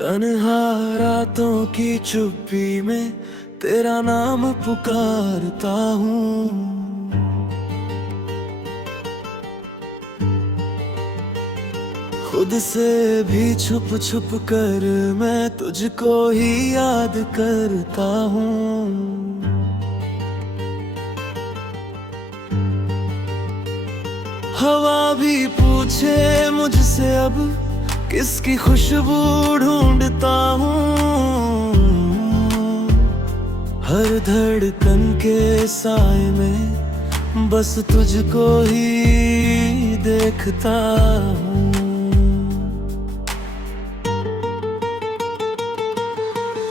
तन्हा रातों की चुप्पी में तेरा नाम पुकारता हूँ। खुद से भी छुप छुप कर मैं तुझको ही याद करता हूँ। हवा भी पूछे मुझसे अब किसकी खुशबू ढूंढता हूँ। हर धड़कन के साए में बस तुझको ही देखता हूँ।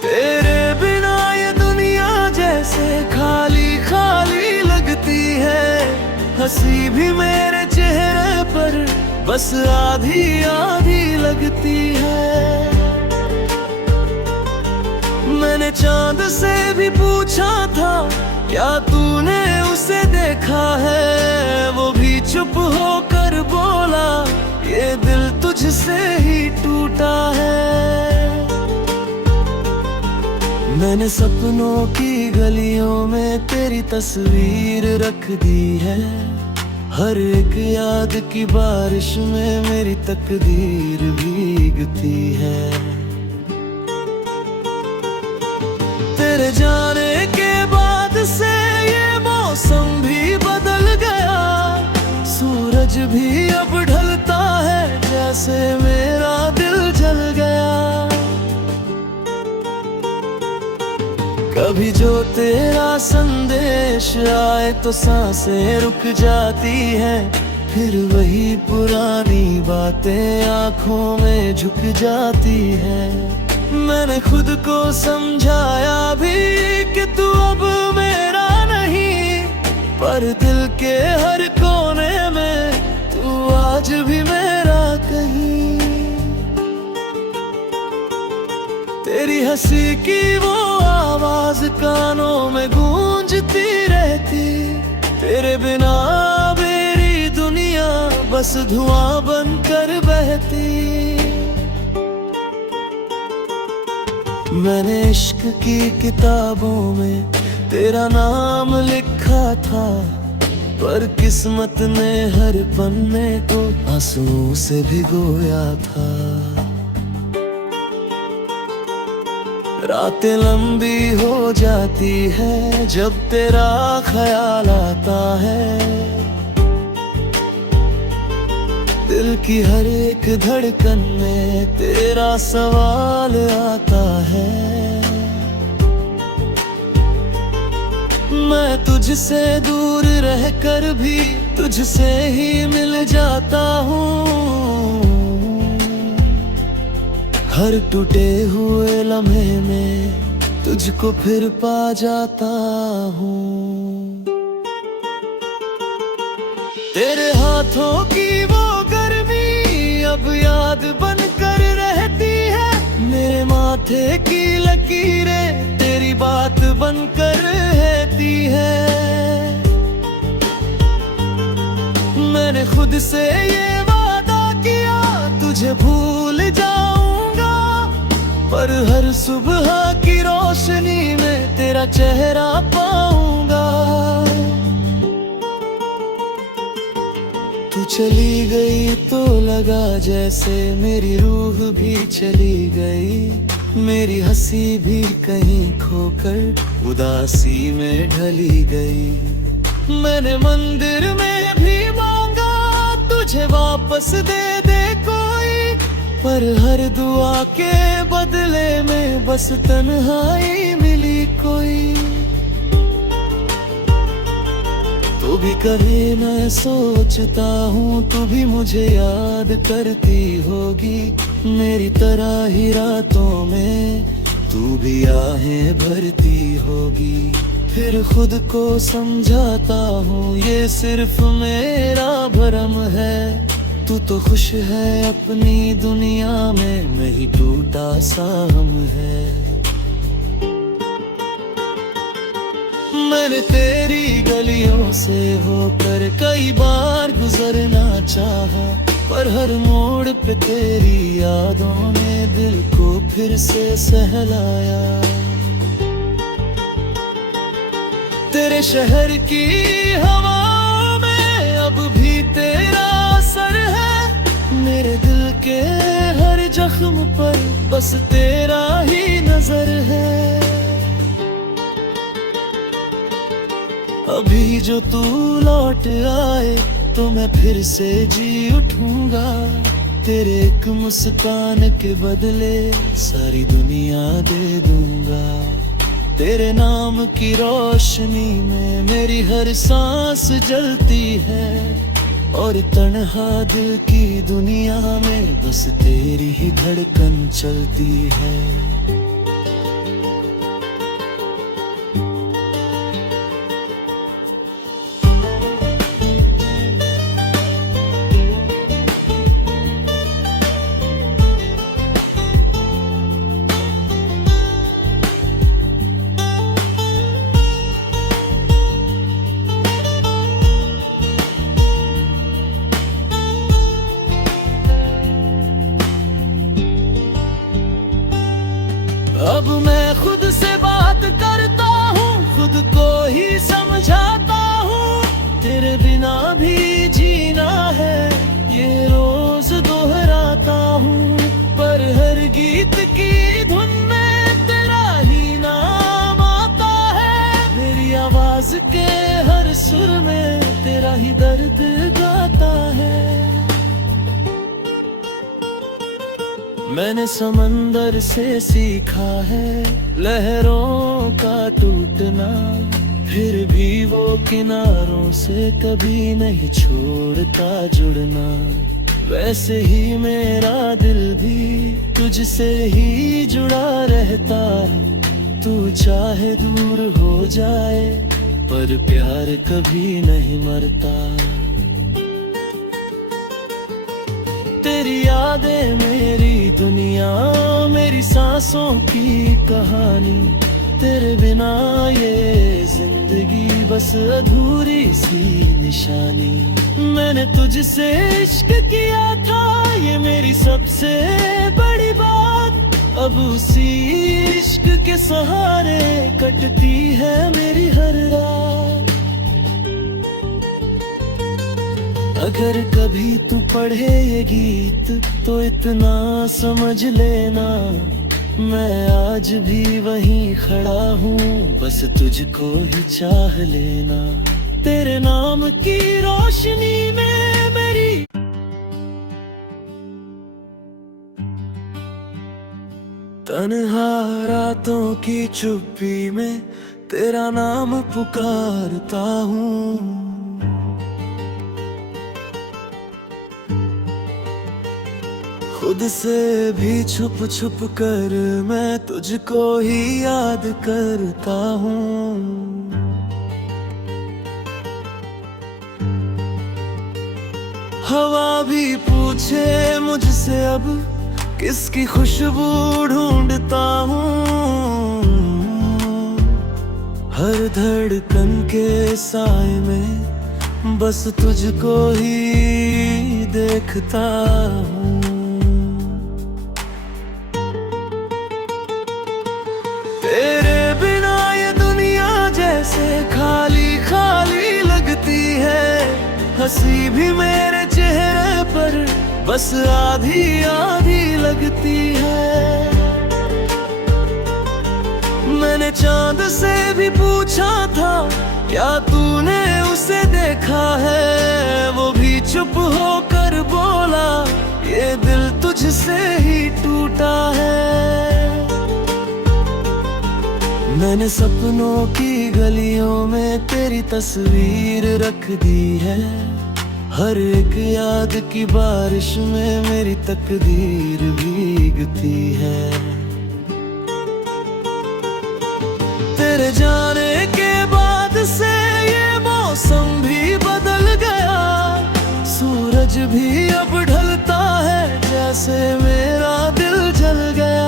तेरे बिना ये दुनिया जैसे खाली खाली लगती है। हंसी भी मेरे चेहरे पर बस आधी आधी लगती है। मैंने चांद से भी पूछा था क्या तूने उसे देखा है। वो भी चुप होकर बोला ये दिल तुझसे ही टूटा है। मैंने सपनों की गलियों में तेरी तस्वीर रख दी है। हर एक याद की बारिश में मेरी तकदीर भीगती है। तेरे जाने के बाद से ये मौसम भी बदल गया। सूरज भी अब ढलता है जैसे मेरा दिल जल गया। कभी जो तेरा संदेश आए तो सांसें रुक जाती हैं। फिर वही पुरानी बातें आंखों में झुक जाती हैं। मैंने खुद को समझाया भी कि तू अब मेरा नहीं, पर दिल के हर कोने में तू आज भी मेरा कहीं। तेरी हंसी की वो आवाज कानों में गूंजती रहती। तेरे बिना मेरी दुनिया बस धुआं बनकर बहती। मैंने इश्क की किताबों में तेरा नाम लिखा था, पर किस्मत ने हर पन्ने को आंसुओं से भिगोया था। रातें लंबी हो जाती है जब तेरा ख्याल आता है। दिल की हर एक धड़कन में तेरा सवाल आता है। मैं तुझसे दूर रहकर भी तुझसे ही मिल जाता हूँ। हर टूटे हुए लम्हे में तुझको फिर पा जाता हूँ। तेरे हाथों की वो गर्मी अब याद बनकर रहती है। मेरे माथे की लकीरें तेरी बात बनकर रहती है। मैंने खुद से ये वादा किया तुझे भूल जाऊंगा, पर हर सुबह की रोशनी में तेरा चेहरा पाऊंगा। तू चली गई तो लगा जैसे मेरी रूह भी चली गई। मेरी हंसी भी कहीं खोकर उदासी में ढली गई। मैंने मंदिर में भी मांगा तुझे वापस दे दे कोई, पर हर दुआ के बदले में बस तन्हाई मिली कोई। तू भी कभी न सोचता हूँ तू भी मुझे याद करती होगी। मेरी तरह ही रातों में तू भी आहें भरती होगी। फिर खुद को समझाता हूँ ये सिर्फ मेरा भरम है। तू तो खुश है अपनी दुनिया में, मैं ही टूटा सा हम है। मैंने तेरी गलियों से होकर कई बार गुजरना चाहा, पर हर मोड़ पे तेरी यादों ने दिल को फिर से सहलाया। तेरे शहर की हवाओं में अब भी तेरा असर है। मेरे दिल के हर जख्म पर बस तेरा ही नजर है। अभी जो तू लौट आए तो मैं फिर से जी उठूंगा। तेरे एक मुस्कान के बदले सारी दुनिया दे दूंगा। तेरे नाम की रोशनी में मेरी हर सांस जलती है, और तन्हा दिल की दुनिया में बस तेरी ही धड़कन चलती है। अब मैं खुद से बात करता हूँ, खुद को ही समझाता हूँ। तेरे बिना भी जीना है ये रोज दोहराता हूँ। पर हर गीत की धुन में तेरा ही नाम आता है। मेरी आवाज के हर सुर में तेरा ही दर्द गाता है। मैंने समंदर से सीखा है लहरों का टूटना, फिर भी वो किनारों से कभी नहीं छोड़ता जुड़ना। वैसे ही मेरा दिल भी तुझसे ही जुड़ा रहता। तू चाहे दूर हो जाए पर प्यार कभी नहीं मरता। तेरी यादें मेरी दुनिया, मेरी सांसों की कहानी। तेरे बिना ये जिंदगी बस अधूरी सी निशानी। मैंने तुझसे इश्क किया था ये मेरी सबसे बड़ी बात। अब उसी इश्क के सहारे कटती है मेरी हर रात। अगर कभी तू पढ़े ये गीत तो इतना समझ लेना, मैं आज भी वहीं खड़ा हूँ, बस तुझको ही चाह लेना। तेरे नाम की रोशनी में मेरी तन्हा रातों की चुप्पी में तेरा नाम पुकारता हूँ। खुद से भी छुप छुप कर मैं तुझको ही याद करता हूँ। हवा भी पूछे मुझसे अब किसकी खुशबू ढूंढता हूँ। हर धड़कन के साए में बस तुझको ही देखता हूँ। तेरे बिना ये दुनिया जैसे खाली खाली लगती है। हंसी भी मेरे चेहरे पर बस आधी आधी लगती है। मैंने चांद से भी पूछा था क्या तूने उसे देखा है, वो भी चुप होकर बोला ये दिल तुझसे ही टूटा है। मैंने सपनों की गलियों में तेरी तस्वीर रख दी है। हर एक याद की बारिश में मेरी तकदीर भीगती है। तेरे जाने के बाद से ये मौसम भी बदल गया। सूरज भी अब ढलता है जैसे मेरा दिल जल गया।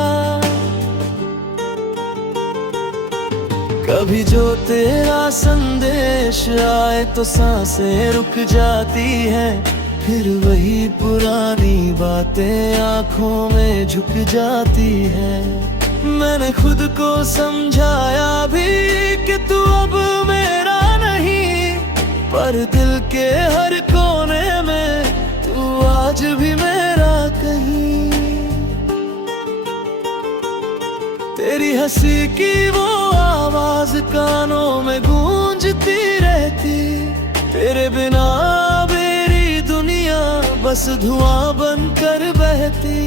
कभी जो तेरा संदेश आए तो सांसें रुक जाती हैं। फिर वही पुरानी बातें आंखों में झुक जाती है। मैंने खुद को समझाया भी कि तू अब मेरा नहीं, पर दिल के हर कोने में तू आज भी मेरा कहीं। तेरी हंसी की वो आवाज कानों में गूंजती रहती, तेरे बिना मेरी दुनिया बस धुआं बनकर बहती।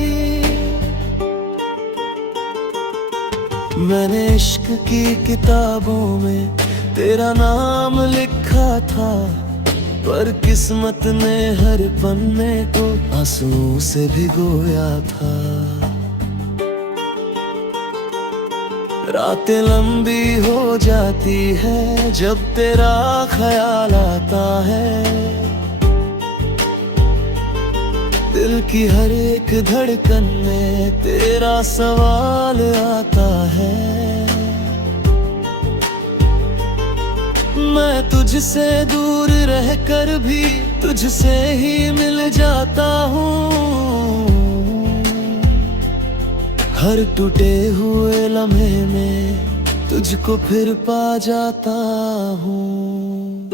मैंने इश्क की किताबों में तेरा नाम लिखा था, पर किस्मत ने हर पन्ने को आंसुओं से भिगोया था। रातें लंबी हो जाती है जब तेरा ख्याल आता है, दिल की हर एक धड़कन में तेरा सवाल आता है। मैं तुझसे दूर रहकर भी तुझसे ही मिल जाता हूँ, हर टूटे हुए लम्हे में तुझको फिर पा जाता हूँ।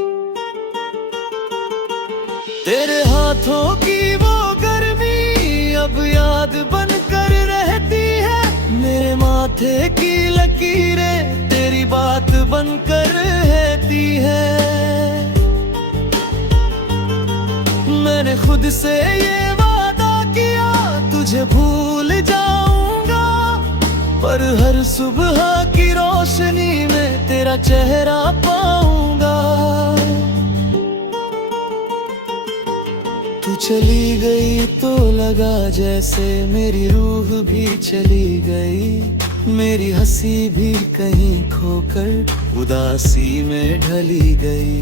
तेरे हाथों की वो गर्मी अब याद बनकर रहती है, मेरे माथे की लकीरें तेरी बात बनकर रहती है। मैंने खुद से ये वादा किया तुझे भूल जाऊंगा, पर हर सुबह की रोशनी में तेरा चेहरा पाऊंगा। तू चली गई तो लगा जैसे मेरी रूह भी चली गई, मेरी हंसी भी कहीं खोकर उदासी में ढली गई।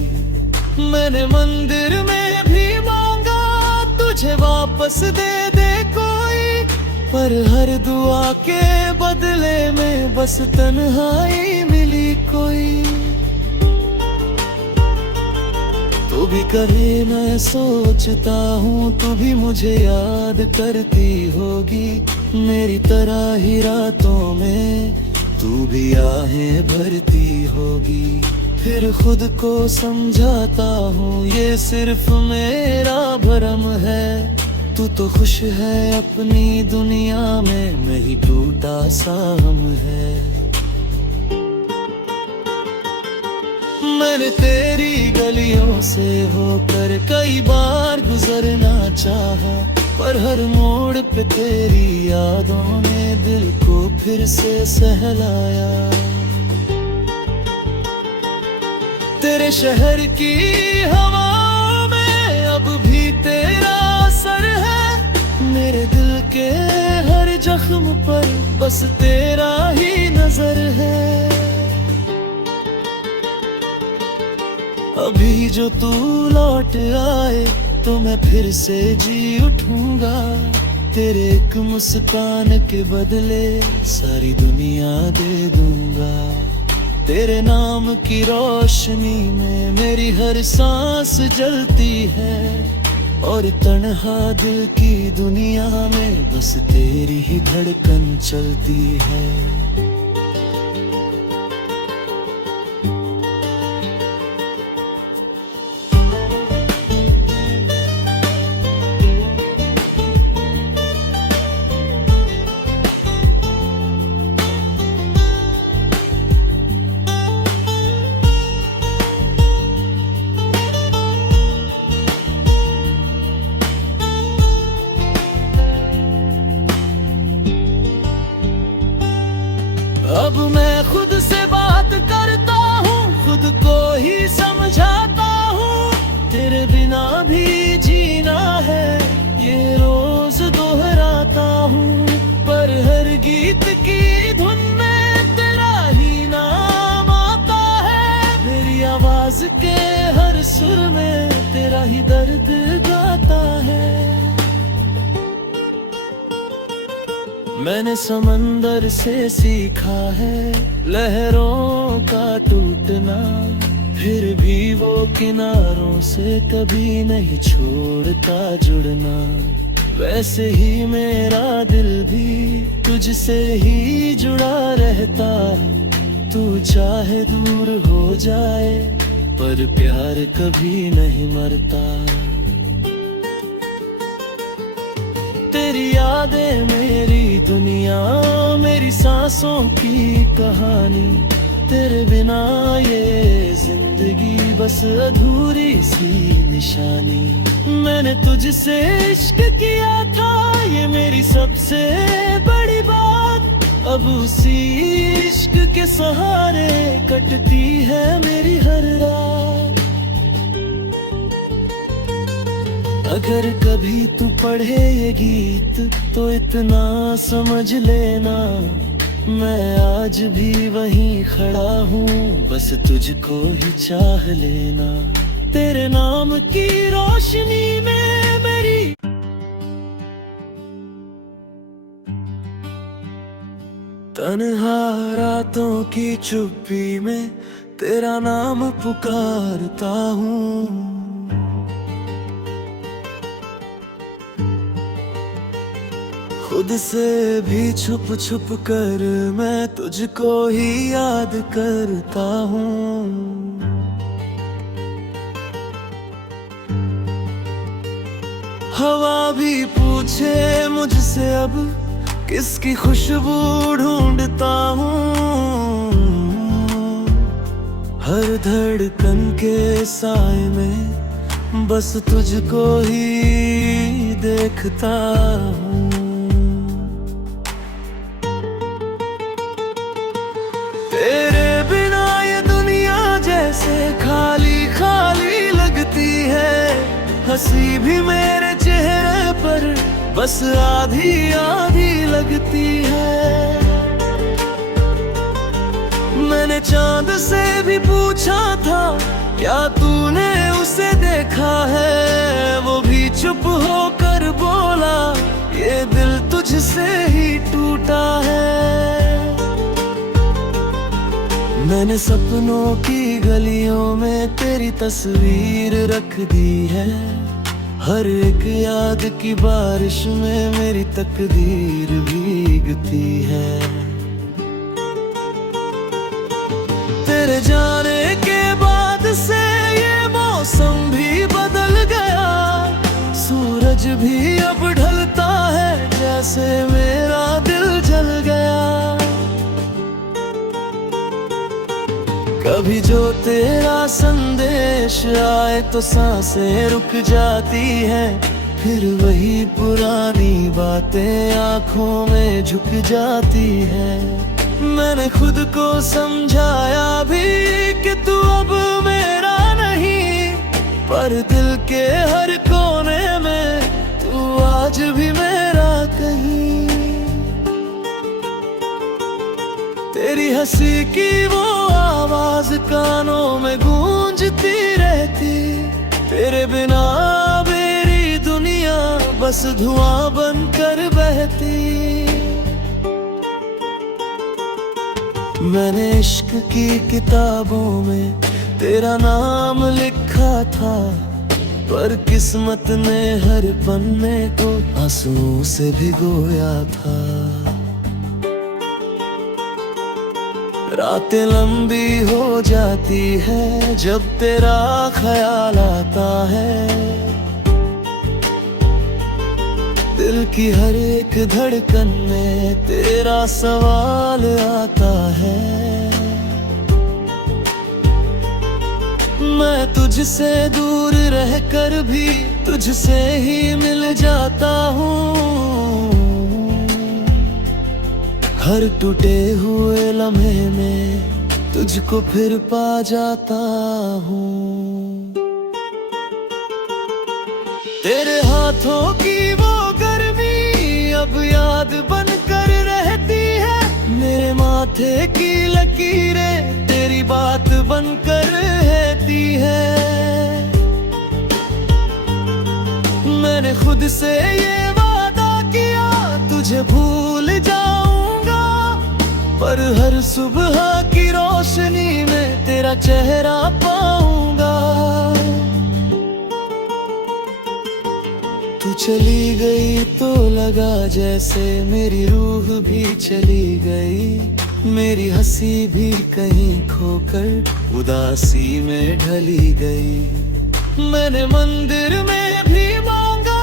मैंने मंदिर में भी मांगा तुझे वापस दे दे कोई, पर हर दुआ के बदले में बस तन्हाई मिली कोई। तू भी कभी मैं सोचता हूँ तू भी मुझे याद करती होगी, मेरी तरह ही रातों में तू भी आहें भरती होगी। फिर खुद को समझाता हूँ ये सिर्फ मेरा भरम है, तू तो खुश है अपनी दुनिया में, मैं ही टूटा सा हम है। मैंने तेरी गलियों से होकर कई बार गुजरना चाहा, पर हर मोड़ पे तेरी यादों ने दिल को फिर से सहलाया। तेरे शहर की हवाओं में अब भी तेरा असर है, मेरे दिल के हर जख्म पर बस तेरा ही नजर है। अभी जो तू लौट आए तो मैं फिर से जी उठूंगा, तेरे एक मुस्कान के बदले सारी दुनिया दे दूंगा। तेरे नाम की रोशनी में मेरी हर सांस जलती है, और तन्हा दिल की दुनिया में बस तेरी ही धड़कन चलती है। अब मैं खुद से बात करता हूँ, खुद को ही समझाता हूँ, तेरे बिना भी जीना है ये रोज दोहराता हूँ। पर हर गीत की धुन में तेरा ही नाम आता है, मेरी आवाज के हर सुर में तेरा ही दर्द गाता है। मैंने समंदर से सीखा है लहरों का टूटना, फिर भी वो किनारों से कभी नहीं छोड़ता जुड़ना। वैसे ही मेरा दिल भी तुझसे ही जुड़ा रहता। तू चाहे दूर हो जाए पर प्यार कभी नहीं मरता। तेरी यादें मेरी दुनिया, मेरी सांसों की कहानी। तेरे बिना ये जिंदगी बस अधूरी सी निशानी। मैंने तुझसे इश्क किया था, ये मेरी सबसे बड़ी बात। अब उसी इश्क के सहारे कटती है मेरी हर रात। अगर कभी तू पढ़े ये गीत तो इतना समझ लेना, मैं आज भी वहीं खड़ा हूँ, बस तुझको ही चाह लेना। तेरे नाम की रोशनी में मेरी तन्हा रातों की चुप्पी में तेरा नाम पुकारता हूँ। खुद से भी छुप छुप कर मैं तुझको ही याद करता हूँ। हवा भी पूछे मुझसे अब किसकी खुशबू ढूंढता हूँ। हर धड़कन के साए में बस तुझको ही देखता हूँ। तेरे बिना ये दुनिया जैसे खाली खाली लगती है। हंसी भी मेरे चेहरे पर बस आधी आधी लगती है। मैंने चांद से भी पूछा था क्या तूने उसे देखा है, वो भी चुप होकर बोला ये दिल तुझसे ही टूटा है। मैंने सपनों की गलियों में तेरी तस्वीर रख दी है। हर एक याद की बारिश में मेरी तकदीर भीगती है। तेरे जाने के बाद से ये मौसम भी बदल गया। सूरज भी अब ढलता है जैसे मेरा दिल जल गया। कभी जो तेरा संदेश आए तो सांसें रुक जाती हैं। फिर वही पुरानी बातें आंखों में झुक जाती हैं। मैंने खुद को समझाया भी कि तू अब मेरा नहीं, पर दिल के हर कोने में तू आज भी मेरा कहीं। तेरी हंसी की वो आवाज कानों में गूंजती रहती। तेरे बिना मेरी दुनिया बस धुआं बनकर बहती। मैंने इश्क की किताबों में तेरा नाम लिखा था, पर किस्मत ने हर पन्ने को आंसुओं से भिगोया था। रातें लंबी हो जाती है जब तेरा ख्याल आता है। दिल की हर एक धड़कन में तेरा सवाल आता है। मैं तुझसे दूर रहकर भी तुझसे ही मिल जाता हूँ। हर टूटे हुए लम्हे में तुझको फिर पा जाता हूँ। तेरे हाथों की वो गर्मी अब याद बनकर रहती है। मेरे माथे की लकीरें तेरी बात बनकर रहती है। मैंने खुद से ये वादा किया तुझे भूल जाऊंगा, पर हर सुबह की रोशनी में तेरा चेहरा पाऊंगा। तू चली गई तो लगा जैसे मेरी रूह भी चली गई। मेरी हंसी भी कहीं खोकर उदासी में ढली गई। मैंने मंदिर में भी मांगा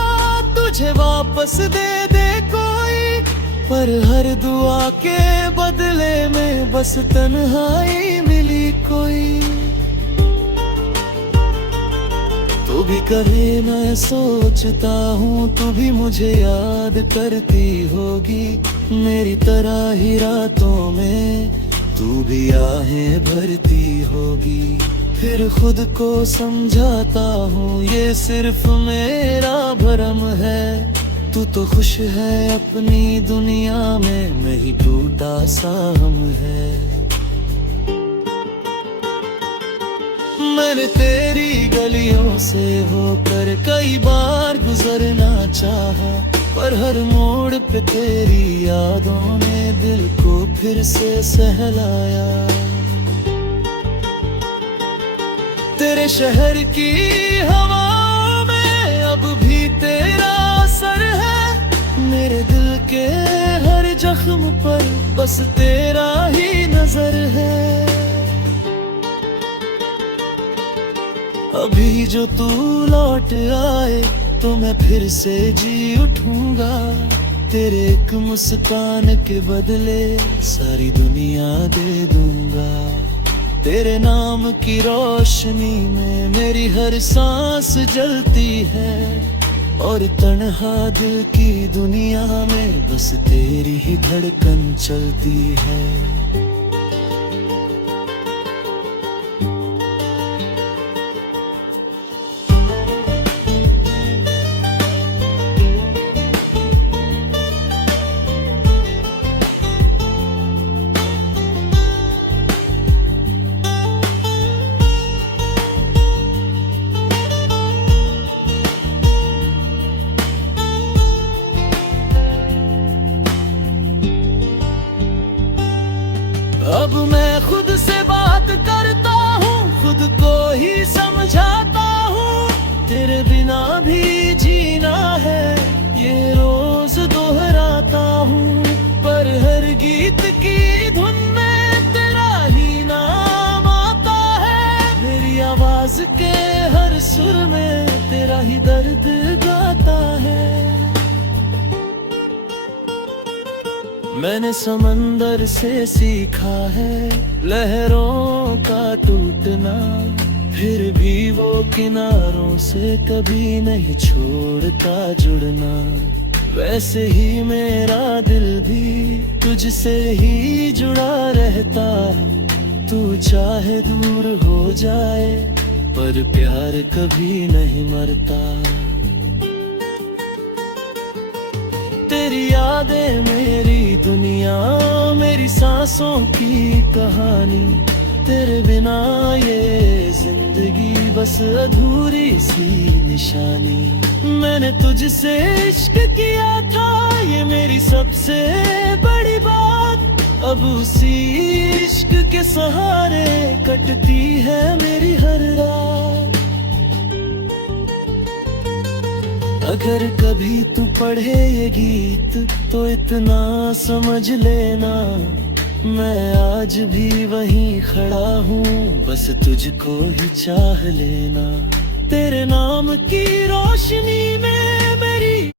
तुझे वापस दे दे कोई, पर हर दुआ के बदले में बस तन्हाई मिली कोई। तू भी कभी मैं सोचता हूँ तू भी मुझे याद करती होगी। मेरी तरह ही रातों में तू भी आहें भरती होगी। फिर खुद को समझाता हूँ ये सिर्फ मेरा भरम है। तू तो खुश है अपनी दुनिया में, मैं ही टूटा सा हम है। मैंने तेरी गलियों से होकर कई बार गुजरना चाहा, पर हर मोड़ पे तेरी यादों ने दिल को फिर से सहलाया। तेरे शहर की हवाओं में अब भी तेरा असर है। मेरे दिल के हर जख्म पर बस तेरा ही नजर है। अभी जो तू लौट आए तो मैं फिर से जी उठूंगा। तेरे एक मुस्कान के बदले सारी दुनिया दे दूंगा। तेरे नाम की रोशनी में मेरी हर सांस जलती है, और तन्हा दिल की दुनिया में बस तेरी ही धड़कन चलती है। अब मैं खुद से बात करता हूँ, खुद को ही समझाता हूँ। तेरे बिना भी जीना है ये रोज दोहराता हूँ, पर हर गीत की धुन में तेरा ही नाम आता है। मेरी आवाज के हर सुर में तेरा ही दर्द गाता है। मैंने समंदर से सीखा है लहरों का टूटना, फिर भी वो किनारों से कभी नहीं छोड़ता जुड़ना। वैसे ही मेरा दिल भी तुझसे ही जुड़ा रहता। तू चाहे दूर हो जाए पर प्यार कभी नहीं मरता। तेरी यादें मेरी दुनिया, मेरी सांसों की कहानी। तेरे बिना ये जिंदगी बस अधूरी सी निशानी। मैंने तुझसे इश्क किया था ये मेरी सबसे बड़ी बात। अब उसी इश्क के सहारे कटती है मेरी हर रात। अगर कभी तू पढ़े ये गीत तो इतना समझ लेना, मैं आज भी वहीं खड़ा हूँ, बस तुझको ही चाह लेना। तेरे नाम की रोशनी में